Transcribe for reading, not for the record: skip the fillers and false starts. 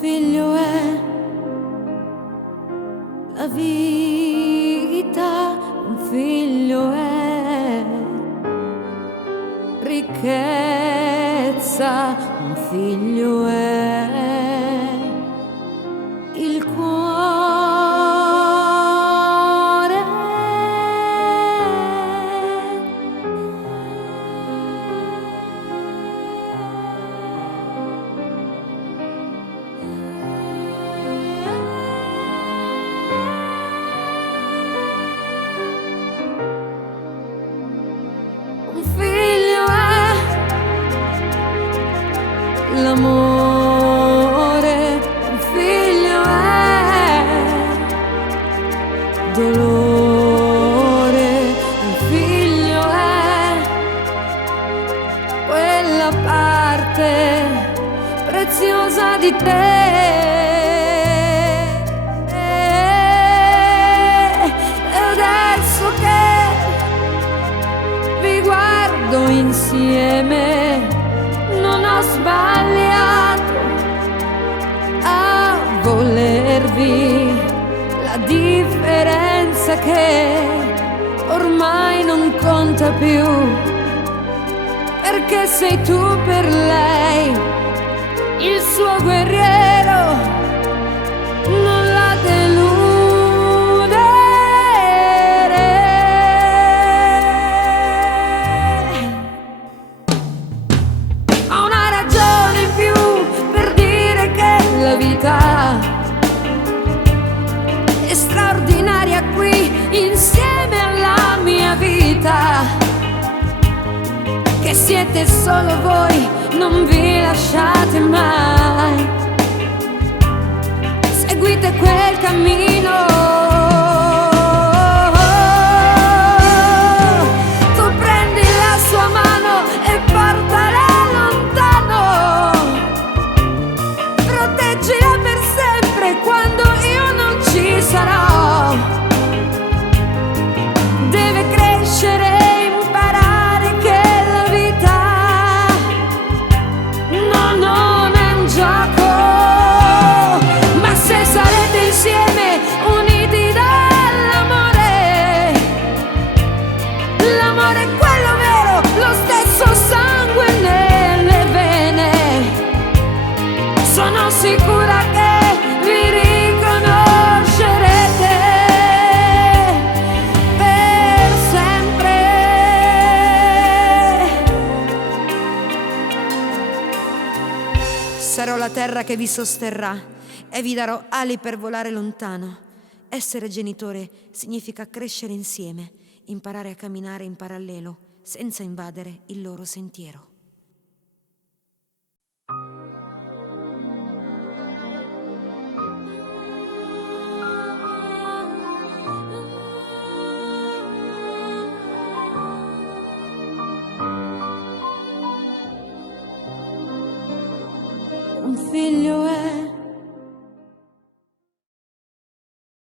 figlio è la vita, un figlio è ricchezza, un figlio è il cuore. Un figlio è l'amore, un figlio è dolore, un figlio è quella parte preziosa di te. E adesso che vi guardo insieme, non ho sbagliato a volervi. La differenza che ormai non conta più, perché sei tu per lei il suo guerriero, non la deludere. Ho una ragione in più per dire che la vita è straordinaria qui insieme alla mia vita, che siete solo voi, non vi lasciate mai, seguite quel cammino. Tu prendi la sua mano e portala lontano, proteggila per sempre quando io non ci sarò. Deve crescere e imparare che la vita non è un gioco, ma se sarete insieme uniti dall'amore, l'amore è quello vero, lo stesso sangue nelle vene. Sono sicura che vi riconoscerete per sempre. Sarò la terra che vi sosterrà e vi darò ali per volare lontano. Essere genitore significa crescere insieme, imparare a camminare in parallelo senza invadere il loro sentiero. Un figlio